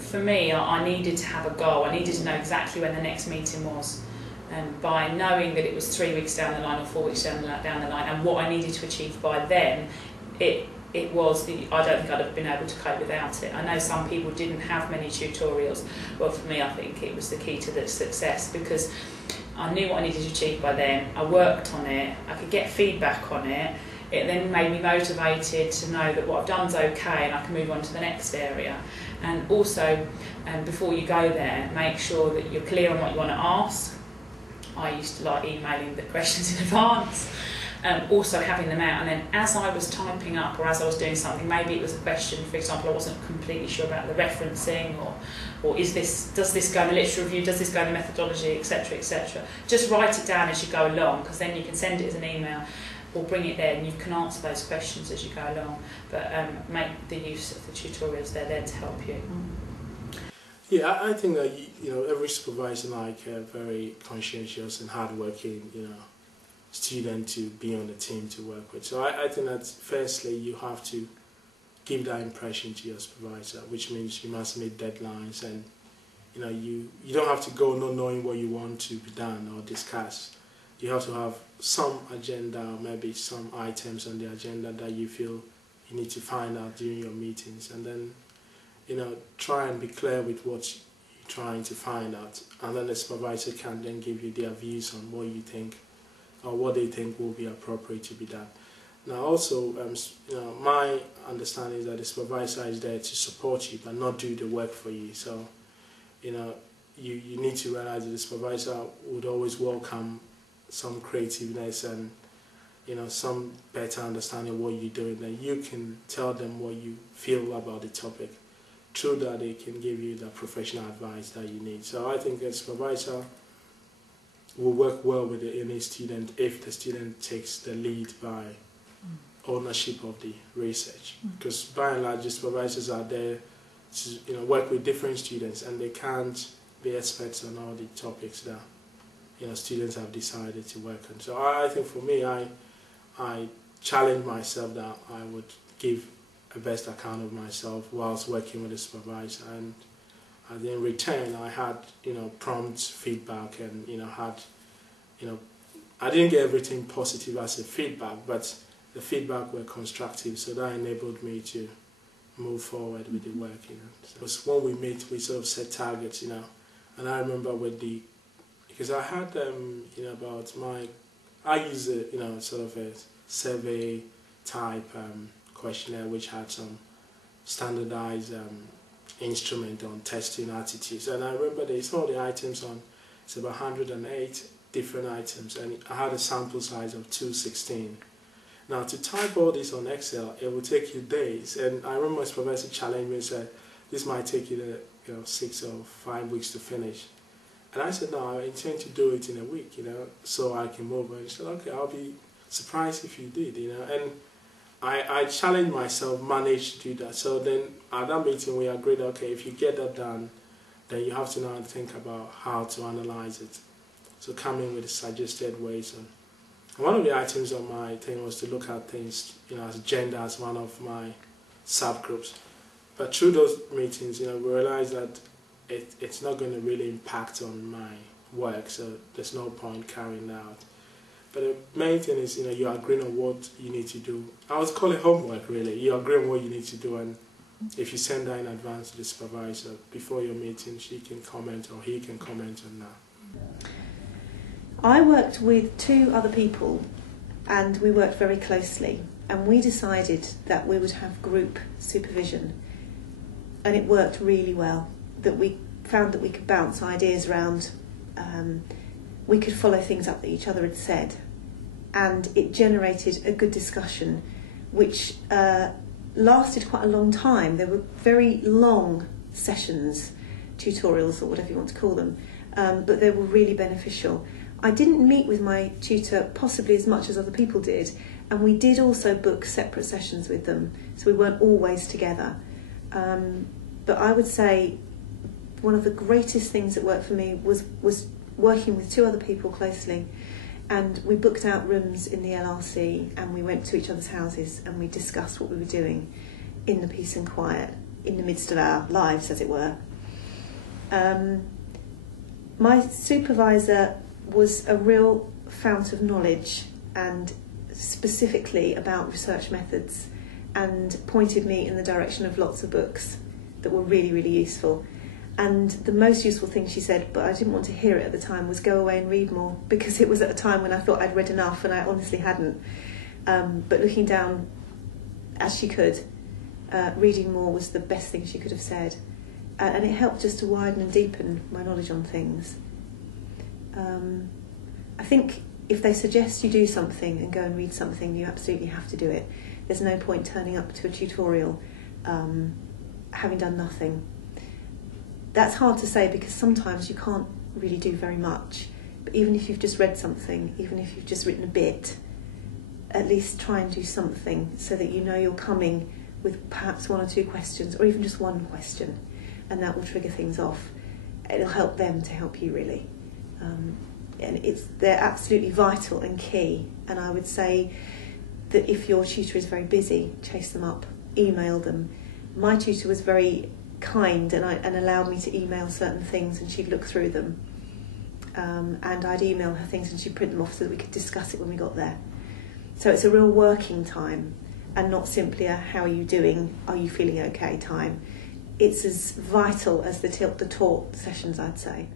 For me, I needed to have a goal. I needed to know exactly when the next meeting was. By knowing that it was 3 weeks down the line or 4 weeks down the line, and what I needed to achieve by then, it was I don't think I'd have been able to cope without it. I know some people didn't have many tutorials. Well, for me, I think it was the key to the success, because I knew what I needed to achieve by then. I worked on it. I could get feedback on it. It then made me motivated to know that what I've done is okay and I can move on to the next area. And also, before you go there, make sure that you're clear on what you want to ask. I used to like emailing the questions in advance. Also having them out, and then as I was typing up or as I was doing something, maybe it was a question, for example, I wasn't completely sure about the referencing, or does this go in the literature review, does this go in the methodology, etc., etc. Just write it down as you go along, because then you can send it as an email or bring it there and you can answer those questions as you go along. But make the use of the tutorials, they're there to help you. Yeah, I think that every supervisor like a very conscientious and hardworking student to be on the team to work with. So I think that firstly you have to give that impression to your supervisor, which means you must meet deadlines, and you don't have to go not knowing what you want to be done or discuss. You have to have some agenda, or maybe some items on the agenda that you feel you need to find out during your meetings, and then try and be clear with what you're trying to find out, and then the supervisor can then give you their views on what you think or what they think will be appropriate to be done. Now also, my understanding is that the supervisor is there to support you but not do the work for you. So, you need to realize that the supervisor would always welcome some creativeness and some better understanding of what you're doing. Then you can tell them what you feel about the topic. Through that, they can give you the professional advice that you need. So I think a supervisor will work well with any student if the student takes the lead by ownership of the research. Because by and large, the supervisors are there to work with different students, and they can't be experts on all the topics that students have decided to work on. So I think for me, I challenge myself that I would give a best account of myself whilst working with the supervisor, and in return I had prompt feedback, and I didn't get everything positive as a feedback, but the feedback were constructive, so that enabled me to move forward with the work. So when we meet, we sort of set targets, and I remember because I had I use a sort of a survey type questionnaire which had some standardized instrument on testing attitudes, and I remember there's all the items on. It's about 108 different items, and I had a sample size of 216. Now to type all this on Excel, it will take you days, and I remember my supervisor challenged me and said, "This might take you 6 or 5 weeks to finish." And I said, "No, I intend to do it in a week, so I can move." And he said, "Okay, I'll be surprised if you did, And I challenged myself, managed to do that. So then at that meeting we agreed, okay, if you get that done, then you have to now think about how to analyze it. So come in with suggested ways. And one of the items on my thing was to look at things, as gender as one of my subgroups. But through those meetings, we realized that it's not going to really impact on my work, so there's no point carrying that out. But the main thing is, you agree on what you need to do. I would call it homework, really. You agree on what you need to do, and if you send that in advance to the supervisor before your meeting, she can comment or he can comment on that. I worked with 2 other people, and we worked very closely, and we decided that we would have group supervision, and it worked really well. That we found that we could bounce ideas around, we could follow things up that each other had said, and it generated a good discussion which lasted quite a long time. There were very long sessions, tutorials or whatever you want to call them, but they were really beneficial. I didn't meet with my tutor possibly as much as other people did, and we did also book separate sessions with them, so we weren't always together. But I would say one of the greatest things that worked for me was working with 2 other people closely, and we booked out rooms in the LRC, and we went to each other's houses and we discussed what we were doing in the peace and quiet, in the midst of our lives, as it were. My supervisor was a real fount of knowledge, and specifically about research methods, and pointed me in the direction of lots of books that were really, really useful. And the most useful thing she said, but I didn't want to hear it at the time, was go away and read more, because it was at a time when I thought I'd read enough, and I honestly hadn't. But looking down as she could, reading more was the best thing she could have said. And it helped just to widen and deepen my knowledge on things. I think if they suggest you do something and go and read something, you absolutely have to do it. There's no point turning up to a tutorial having done nothing. That's hard to say because sometimes you can't really do very much. But even if you've just read something, even if you've just written a bit, at least try and do something so that you know you're coming with perhaps 1 or 2 questions, or even just 1 question, and that will trigger things off. It'll help them to help you, really. And they're absolutely vital and key. And I would say that if your tutor is very busy, chase them up, email them. My tutor was very kind and allowed me to email certain things, and she'd look through them. And I'd email her things and she'd print them off so that we could discuss it when we got there. So it's a real working time, and not simply a how are you doing, are you feeling okay time. It's as vital as the taught sessions, I'd say.